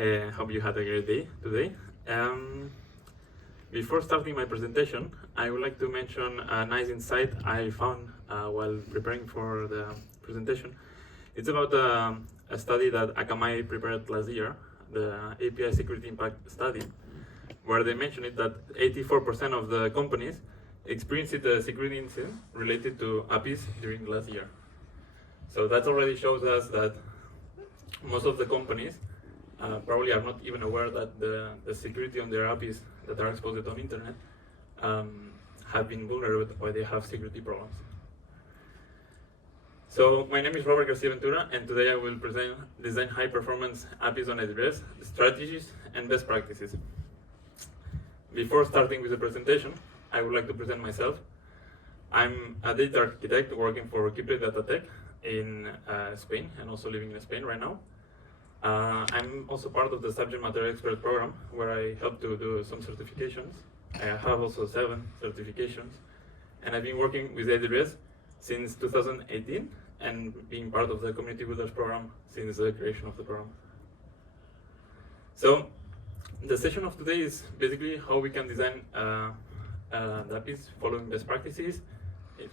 Hope you had a great day today. Before starting my presentation, I would like to mention a nice insight I found while preparing for the presentation. It's about a study that Akamai prepared last year, the API Security Impact Study, where they mentioned it that 84% of the companies experienced a security incident related to APIs during last year. So that already shows us that most of the companies probably are not even aware that the security on their APIs that are exposed on internet have been vulnerable or they have security problems. So my name is Robert Garcia Ventura, and today I will present design high-performance APIs on AWS, strategies and best practices. Before starting with the presentation, I would like to present myself. I'm a data architect working for Kipre Data Tech in Spain, and also living in Spain right now. I'm also part of the subject matter expert program, where I help to do some certifications. I have also 7 certifications, and I've been working with AWS since 2018 and being part of the Community Builders program since the creation of the program. So the session of today is basically how we can design the APIs following best practices,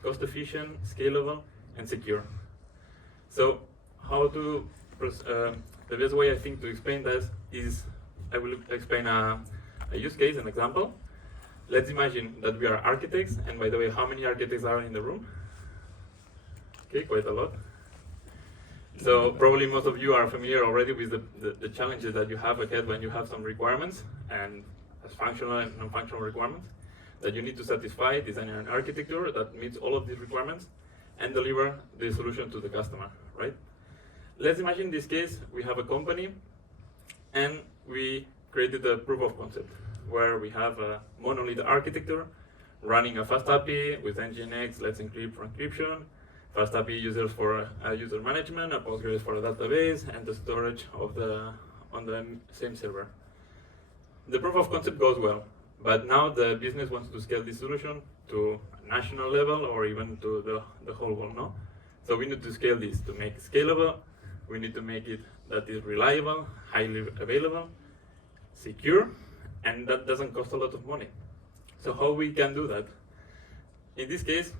cost efficient, scalable, and secure. So how to the best way I think to explain this is I will explain a use case, an example. Let's imagine that we are architects, and by the way, how many architects are in the room? Okay, quite a lot. So probably most of you are familiar already with the challenges that you have ahead when you have some requirements, and as functional and non-functional requirements that you need to satisfy, design an architecture that meets all of these requirements and deliver the solution to the customer, right? Let's imagine in this case, we have a company and we created a proof of concept where we have a monolith architecture running a fast API with Nginx, Let's Encrypt for encryption, fast API users for user management, a Postgres for a database, and the storage of on the same server. The proof of concept goes well, but now the business wants to scale this solution to a national level or even to the whole world, no? So we need to scale this to make it scalable. We need to make it that is reliable, highly available, secure, and that doesn't cost a lot of money. So how we can do that? In this case,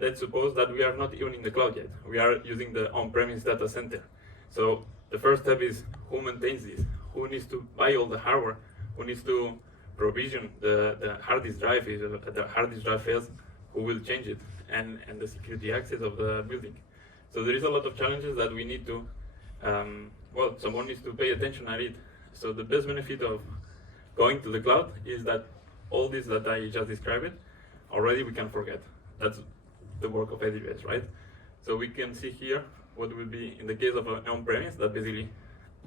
let's suppose that we are not even in the cloud yet. We are using the on-premise data center. So the first step is who maintains this? Who needs to buy all the hardware? Who needs to provision the hard disk drive? If the hard disk drive fails, who will change it? And the security access of the building. So there is a lot of challenges that we need to someone needs to pay attention at it. So the best benefit of going to the cloud is that all this that I just described already we can forget. That's the work of AWS, right? So we can see here what will be in the case of an on-premise, that basically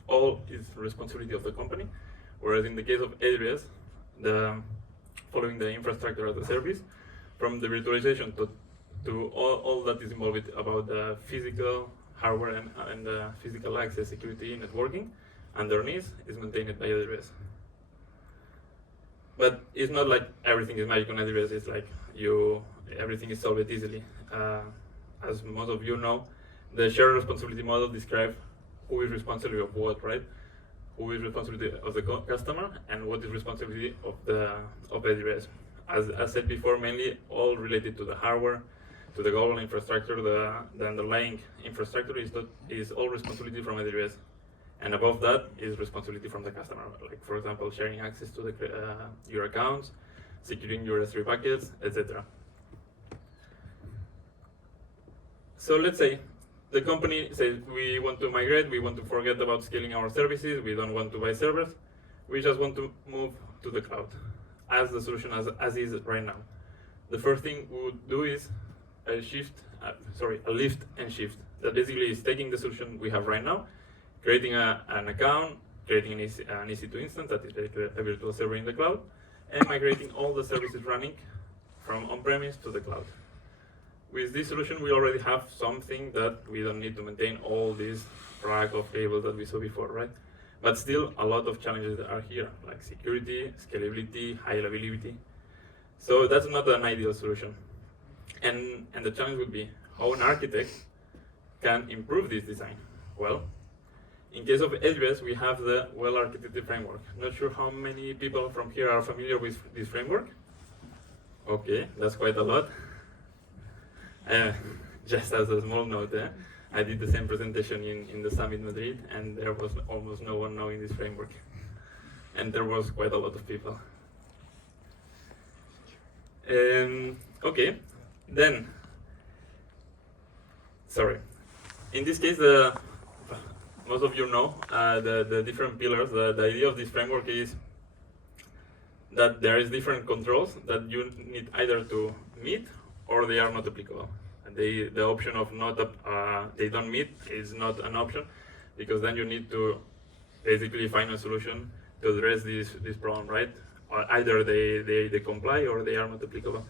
all is responsibility of the company, whereas in the case of AWS, following the infrastructure as a service, from the virtualization to all that is involved about the physical hardware and the physical access, security, networking, underneath is maintained by AWS. But it's not like everything is magic on AWS. It's like everything is solved easily. As most of you know, the shared responsibility model describes who is responsible of what, right? Who is responsibility of the customer and what is responsibility of AWS. As said before, mainly all related to the hardware, to the global infrastructure. The underlying infrastructure is all responsibility from AWS, and above that is responsibility from the customer. Like for example, sharing access to your accounts, securing your S3 packets, etc. So let's say the company says we want to migrate, we want to forget about scaling our services, we don't want to buy servers, we just want to move to the cloud as the solution as is right now. The first thing we would do is a lift and shift. That basically is taking the solution we have right now, creating an account, creating an EC2 instance that is a virtual server in the cloud, and migrating all the services running from on-premise to the cloud. With this solution, we already have something that we don't need to maintain all this rack of cables that we saw before, right? But still, a lot of challenges are here, like security, scalability, high availability. So that's not an ideal solution. And the challenge would be how an architect can improve this design. Well, in case of AWS, we have the well-architected framework. Not sure how many people from here are familiar with this framework. Okay, that's quite a lot. Just as a small note, I did the same presentation in the Summit Madrid, and there was almost no one knowing this framework. And there was quite a lot of people. Okay, then, sorry. In this case, most of you know the different pillars. The idea of this framework is that there is different controls that you need either to meet or they are not applicable. The option of they don't meet is not an option, because then you need to basically find a solution to address this problem, right? Or either they comply or they are not applicable.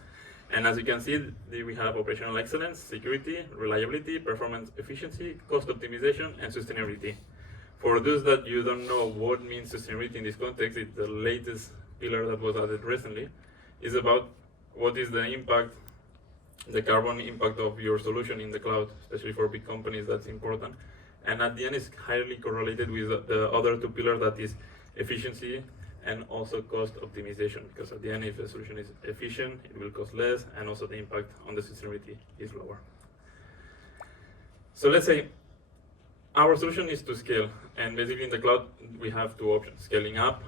And as you can see, we have operational excellence, security, reliability, performance efficiency, cost optimization, and sustainability. For those that you don't know what means sustainability in this context, it's the latest pillar that was added recently. It's about what is the impact, the carbon impact of your solution in the cloud, especially for big companies. That's important. And at the end, it's highly correlated with the other two pillars, that is efficiency and also cost optimization, because at the end, if the solution is efficient, it will cost less, and also the impact on the sustainability is lower. So let's say our solution is to scale, and basically in the cloud, we have two options: scaling up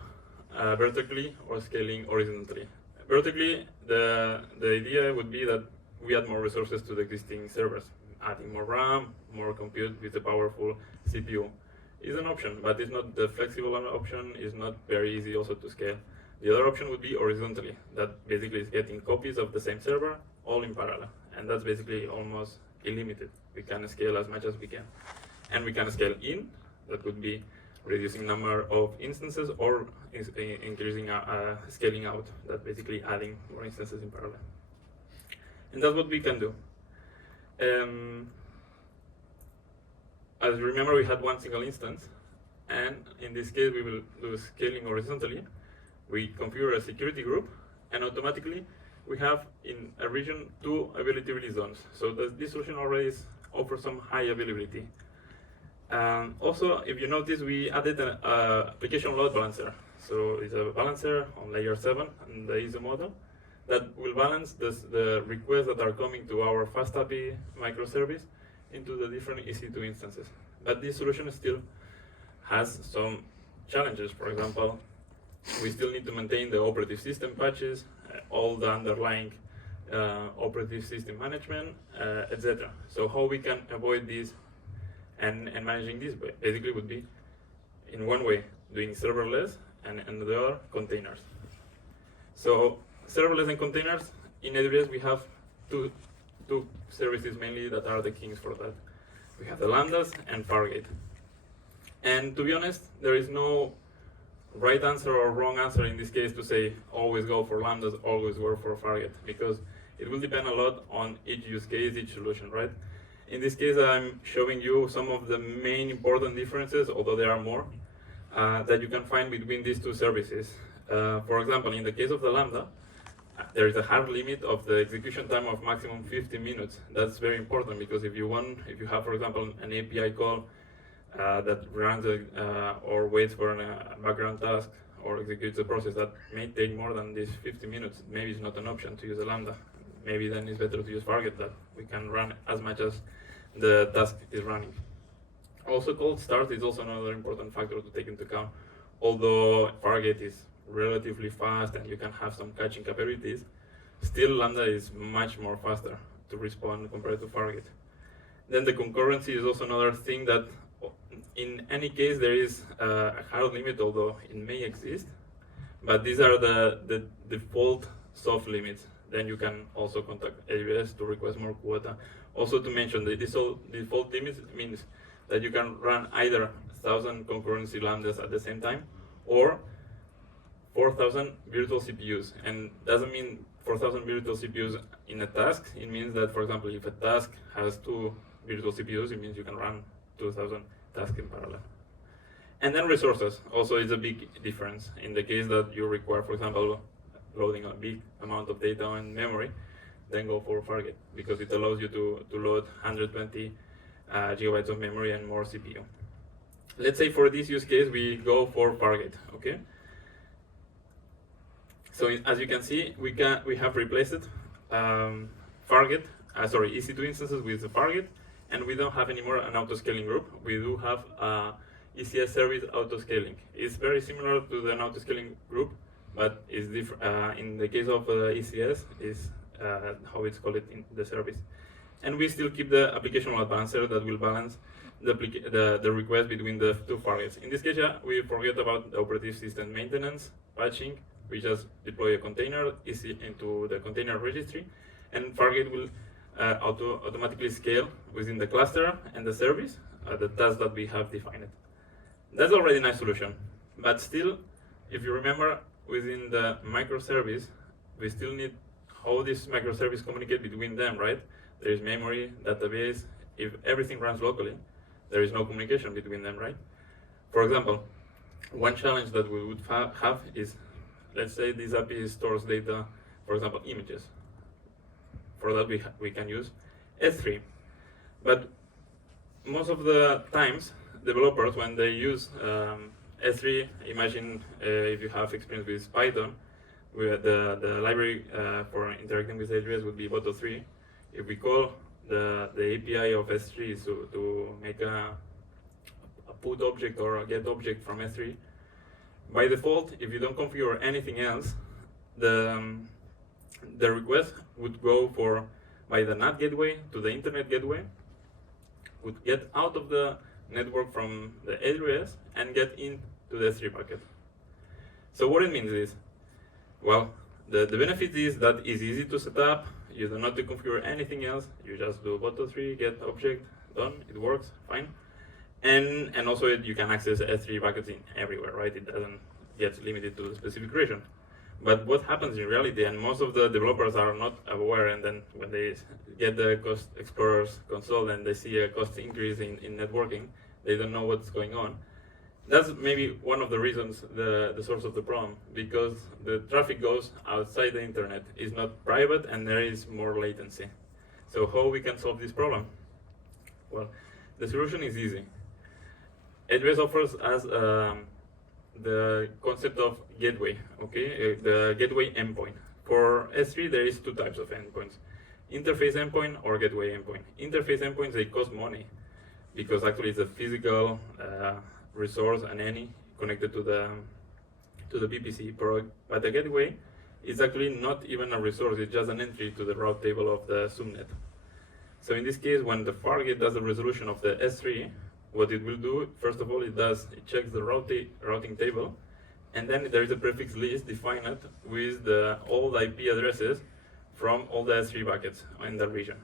vertically or scaling horizontally. Vertically, the idea would be that we add more resources to the existing servers, adding more RAM, more compute with a powerful CPU. Is an option, but it's not the flexible option. Is not very easy also to scale. The other option would be horizontally, that basically is getting copies of the same server all in parallel, and that's basically almost unlimited. We can scale as much as we can, and we can scale in. That would be reducing number of instances, or increasing scaling out. That basically adding more instances in parallel, and that's what we can do. As you remember, we had one single instance, and in this case, we will do scaling horizontally. We configure a security group, and automatically, we have in a region 2 availability zones. So this solution already offers some high availability. Also, if you notice, we added an application load balancer. So it's a balancer on layer 7 in the ISO model that will balance the requests that are coming to our fast API microservice into the different EC2 instances. But this solution still has some challenges. For example, we still need to maintain the operative system patches, all the underlying operative system management, etc. So how we can avoid this and managing this basically would be, in one way, doing serverless, and in the other, containers. So serverless and containers, in AWS we have two services mainly that are the kings for that. We have the Lambdas and Fargate. And to be honest, there is no right answer or wrong answer in this case to say always go for Lambdas, always go for Fargate, because it will depend a lot on each use case, each solution, right? In this case, I'm showing you some of the main important differences, although there are more, that you can find between these two services. For example, in the case of the Lambda, there is a hard limit of the execution time of maximum 50 minutes. That's very important, because if you have, for example, an API call that runs or waits for a background task or executes a process that may take more than these 50 minutes, maybe it's not an option to use a Lambda. Maybe then it's better to use Fargate, that we can run as much as the task is running. Also, cold start is also another important factor to take into account. Although Fargate is relatively fast and you can have some caching capabilities, still Lambda is much more faster to respond compared to Fargate. Then the concurrency is also another thing that in any case there is a hard limit, although it may exist, but these are the default soft limits. Then you can also contact AWS to request more quota. Also to mention that this default limits means that you can run either 1,000 concurrency Lambdas at the same time, or 4,000 virtual CPUs. And doesn't mean 4,000 virtual CPUs in a task. It means that, for example, if a task has 2 virtual CPUs, it means you can run 2,000 tasks in parallel. And then resources also is a big difference. In the case that you require, for example, loading a big amount of data in memory, then go for Fargate, because it allows you to load 120 gigabytes of memory and more CPU. let's say for this use case, we go for Fargate, okay? So as you can see, we have replaced Fargate, EC2 instances with the Fargate, and we don't have anymore an auto-scaling group. We do have ECS service auto-scaling. It's very similar to the auto-scaling group, but it's different. In the case of ECS, is how it's called in the service. And we still keep the application load balancer that will balance the request between the two Fargates. In this case, we forget about the operative system maintenance, patching. We just deploy a container into the container registry, and Fargate will automatically scale within the cluster and the service the task that we have defined. That's already a nice solution, but still, if you remember, within the microservice, we still need how this microservice communicate between them, right? There is memory, database. If everything runs locally, there is no communication between them, right? For example, one challenge that we would have is, let's say this API stores data, for example, images. For that, we can use S3. But most of the times, developers, when they use S3, imagine if you have experience with Python, where the library for interacting with AWS would be Boto3. If we call the API of S3 to make a put object or a get object from S3, by default, if you don't configure anything else, the request would go by the NAT gateway to the internet gateway, would get out of the network from the AWS and get into the S3 bucket. So what it means is, well, the benefit is that it's easy to set up. You don't have to configure anything else. You just do Boto3, get object, done. It works fine. And also you can access S3 buckets in everywhere, right? It doesn't get limited to a specific region. But what happens in reality, and most of the developers are not aware, and then when they get the Cost Explorer's console and they see a cost increase in networking, they don't know what's going on. That's maybe one of the reasons, the source of the problem, because the traffic goes outside the internet. It's not private and there is more latency. So how we can solve this problem? Well, the solution is easy. AWS offers us the concept of gateway, okay? The gateway endpoint. For S3, there is two types of endpoints: interface endpoint or gateway endpoint. Interface endpoints, they cost money because actually it's a physical resource and any connected to the VPC. But the gateway is actually not even a resource; it's just an entry to the route table of the subnet. So in this case, when the Fargate does the resolution of the S3, what it will do, first of all, it checks the routing table, and then there is a prefix list defined with all the IP addresses from all the S3 buckets in the region.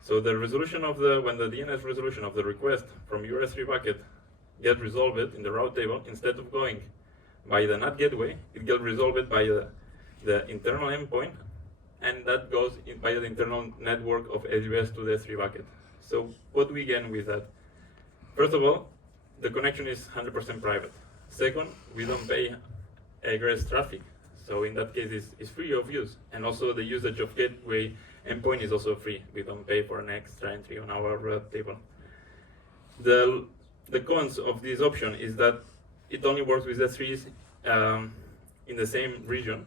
So the resolution of when the DNS resolution of the request from your S3 bucket gets resolved in the route table, instead of going by the NAT gateway, it gets resolved by the internal endpoint, and that goes by the internal network of AWS to the S3 bucket. So what we gain with that? First of all, the connection is 100% private. Second, we don't pay egress traffic. So in that case, it's free of use. And also the usage of gateway endpoint is also free. We don't pay for an extra entry on our route table. The cons of this option is that it only works with S3s in the same region.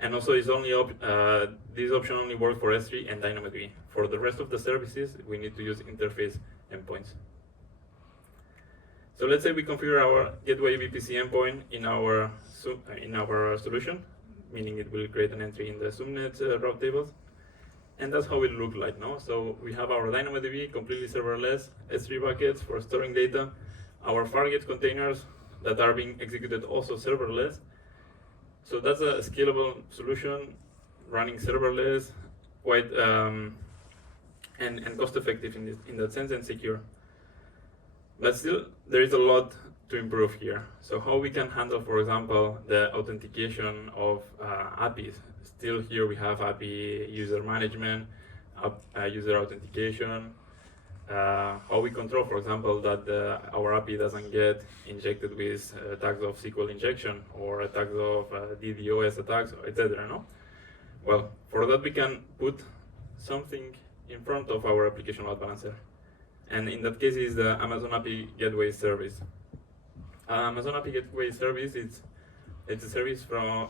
And also this option only works for S3 and DynamoDB. For the rest of the services, we need to use interface endpoints. So let's say we configure our gateway VPC endpoint in our solution, meaning it will create an entry in the subnet route tables. And that's how it looks like now. So we have our DynamoDB completely serverless, S3 buckets for storing data, our Fargate containers that are being executed also serverless. So that's a scalable solution, running serverless, quite and cost effective in that sense, and secure. But still, there is a lot to improve here. So how we can handle, for example, the authentication of APIs. Still here we have API user management, user authentication, how we control, for example, that our API doesn't get injected with attacks of SQL injection or attacks of DDoS attacks, etc. No? Well, for that we can put something in front of our application load balancer. And in that case is the Amazon API Gateway service. Amazon API Gateway service, it's a service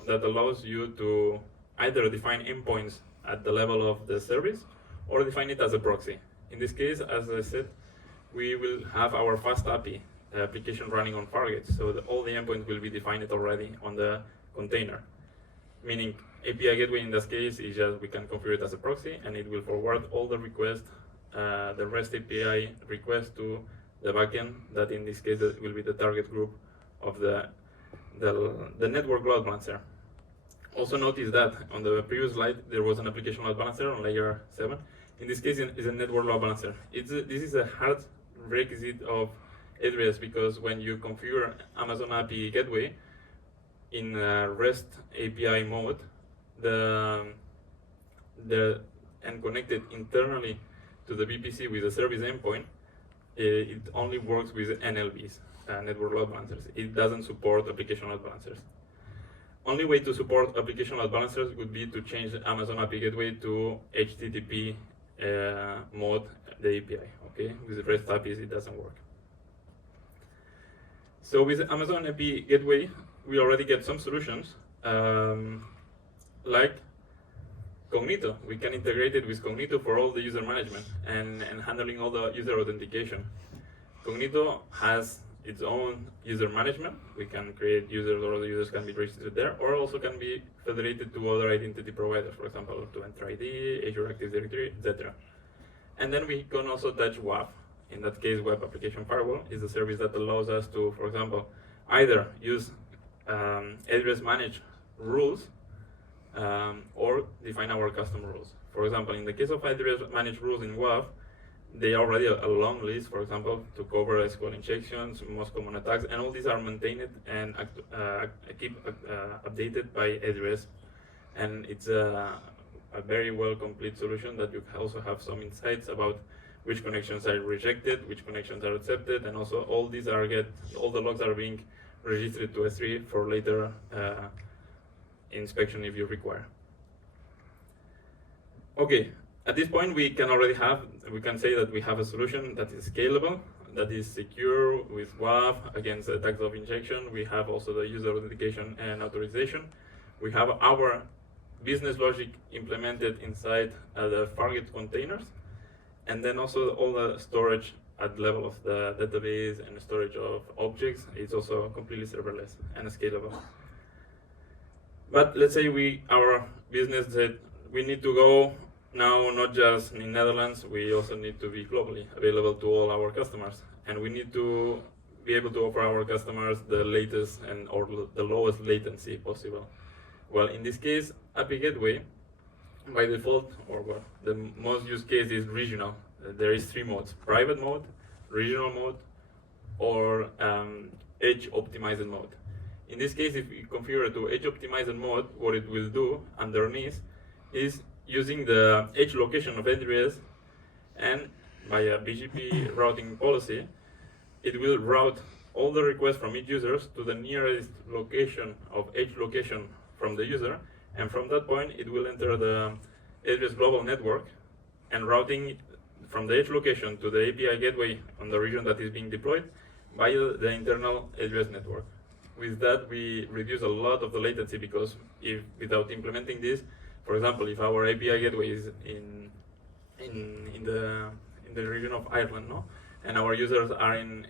that allows you to either define endpoints at the level of the service or define it as a proxy. In this case, as I said, we will have our fast API application running on Fargate, so all the endpoints will be defined already on the container. Meaning API Gateway in this case is just we can configure it as a proxy, and it will forward all the requests, the REST API request to the backend, that in this case will be the target group of the network load balancer. Also notice that on the previous slide there was an application load balancer on layer 7. In this case, it's a network load balancer. This is a hard requisite of AWS, because when you configure Amazon API Gateway in REST API mode, and connected internally to the VPC with a service endpoint, it only works with NLBs, network load balancers. It doesn't support application load balancers. Only way to support application load balancers would be to change Amazon API Gateway to HTTP mode, the API. Okay, with REST APIs it doesn't work. So with Amazon API Gateway, we already get some solutions, like Cognito. We can integrate it with Cognito for all the user management and handling all the user authentication. Cognito has its own user management. We can create users, or the users can be registered there, or also can be federated to other identity providers, for example, to Entra ID, Azure Active Directory, etc. And then we can also touch WAF. In that case, Web Application Firewall is a service that allows us to, for example, either use AWS managed rules or define our custom rules. For example, in the case of AWS managed rules in WAF, they are already a long list, for example, to cover SQL injections, most common attacks, and all these are maintained and keep updated by AWS. And it's a very well complete solution that you also have some insights about which connections are rejected, which connections are accepted, and also all these are all the logs are being registered to S3 for later inspection if you require. Okay, at this point we can say that we have a solution that is scalable, that is secure with WAF against attacks of injection. We have also the user authentication and authorization. We have our business logic implemented inside the Fargate containers, and then also all the storage at level of the database and storage of objects is also completely serverless and scalable. But let's say our business said we need to go now not just in Netherlands, we also need to be globally available to all our customers, and we need to be able to offer our customers the latest or the lowest latency possible. Well, in this case, API Gateway by default, or well, the most used case is regional. There is 3 modes: private mode, regional mode, or edge optimized mode. In this case, if you configure it to edge optimized mode, what it will do underneath is using the edge location of AWS, and by a BGP routing policy, it will route all the requests from each user to the nearest location of edge location from the user, and from that point it will enter the AWS global network, and routing from the edge location to the API gateway on the region that is being deployed by the internal AWS network. With that, we reduce a lot of the latency, because without implementing this, for example, if our API gateway is in the region of Ireland, and our users are in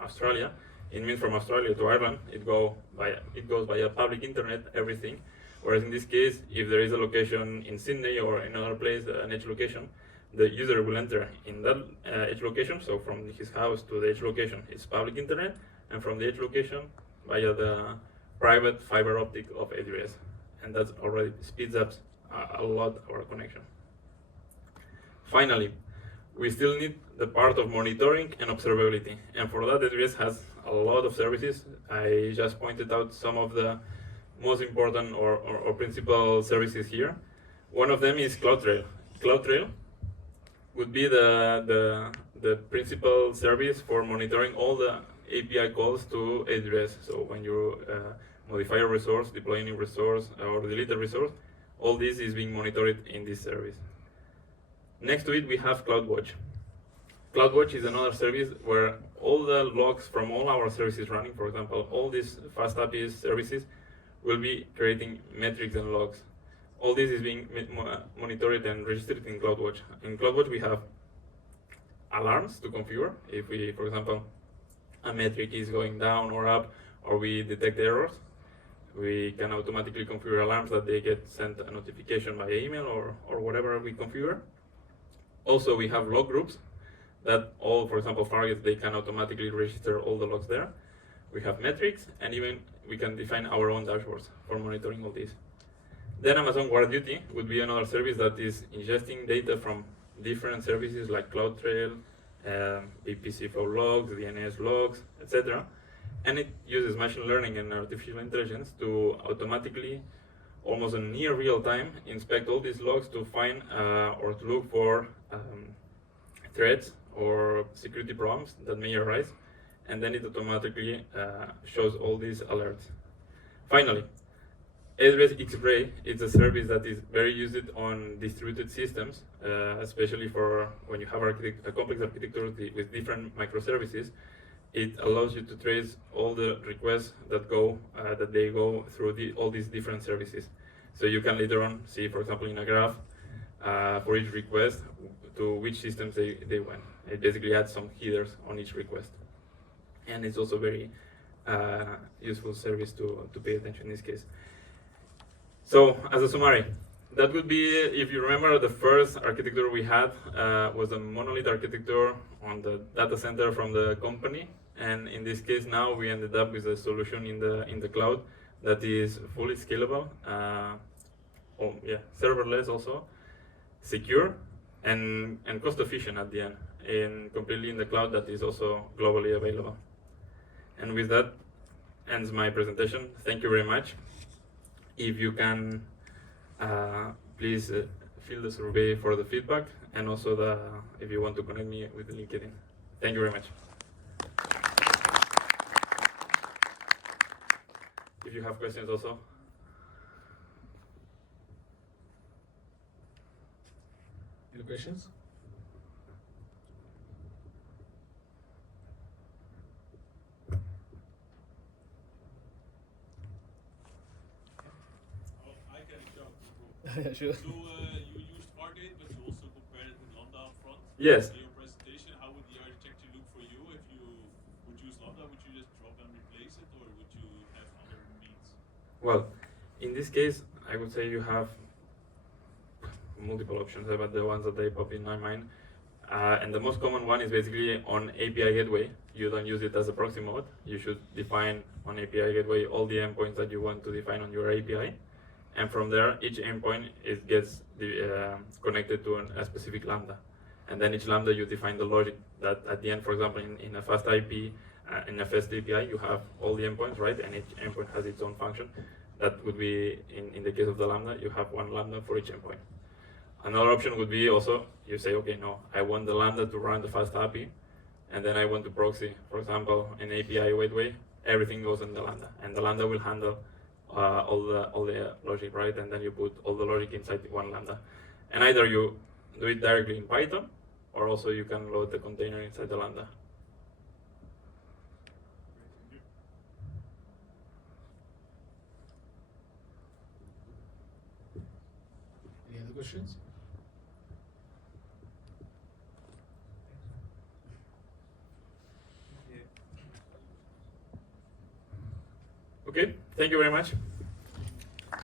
Australia, it means from Australia to Ireland, it goes via public internet, everything. Whereas in this case, if there is a location in Sydney or in another place, an edge location, the user will enter in that edge location. So from his house to the edge location, it's public internet, and from the edge location via the private fiber optic of AWS. And that already speeds up a lot our connection. Finally, we still need the part of monitoring and observability. And for that, AWS has a lot of services. I just pointed out some of the most important or principal services here. One of them is CloudTrail. CloudTrail would be the principal service for monitoring all the API calls to AWS. So when you modify a resource, deploy a new resource, or delete a resource, all this is being monitored in this service. Next to it, we have CloudWatch. CloudWatch is another service where all the logs from all our services running, for example, all these fast APIs services, will be creating metrics and logs. All this is being monitored and registered in CloudWatch. In CloudWatch, we have alarms to configure. If we, for example, a metric is going down or up, or we detect errors, we can automatically configure alarms that they get sent a notification by email or whatever we configure. Also, we have log groups that all, for example, Fargate, they can automatically register all the logs there. We have metrics, and even we can define our own dashboards for monitoring all this. Then Amazon Guard Duty would be another service that is ingesting data from different services like CloudTrail, VPC flow logs, DNS logs, etc. And it uses machine learning and artificial intelligence to automatically, almost in near real time, inspect all these logs to find or to look for threats or security problems that may arise, and then it automatically shows all these alerts. Finally, AWS X-Ray is a service that is very used on distributed systems, especially for when you have a complex architecture with different microservices. It allows you to trace all the requests that they go through all these different services. So you can later on see, for example, in a graph, for each request, to which systems they went. It basically adds some headers on each request. And it's also very useful service to pay attention in this case. So, as a summary, that would be, if you remember, the first architecture we had was a monolith architecture on the data center from the company. And in this case, now we ended up with a solution in the cloud that is fully scalable, serverless also, secure, and cost efficient at the end, and completely in the cloud that is also globally available. And with that ends my presentation. Thank you very much. If you can, please fill the survey for the feedback, and also if you want to connect me with LinkedIn. Thank you very much. If you have questions also. Any questions? I can jump. Yeah, sure. So you used Fargate, but you also compared it with Lambda up front. Yes. In your presentation, how would the architecture look for you if you would use Lambda? Would you just drop and replace it, or would you have other means? Well, in this case, I would say you have multiple options, but the ones that they pop in my mind. And the most common one is basically on API gateway. You don't use it as a proxy mode. You should define on API gateway all the endpoints that you want to define on your API. And from there, each endpoint gets connected to a specific Lambda. And then each Lambda, you define the logic that at the end, for example, in a fast IP, in a fast API, you have all the endpoints, right? And each endpoint has its own function. That would be, in the case of the Lambda, you have one Lambda for each endpoint. Another option would be also, you say, okay, no, I want the Lambda to run the fast API, and then I want to proxy, for example, an API gateway, everything goes in the Lambda, and the Lambda will handle all the logic, right? And then you put all the logic inside one Lambda. And either you do it directly in Python, or also you can load the container inside the Lambda. Any other questions? Okay, thank you very much.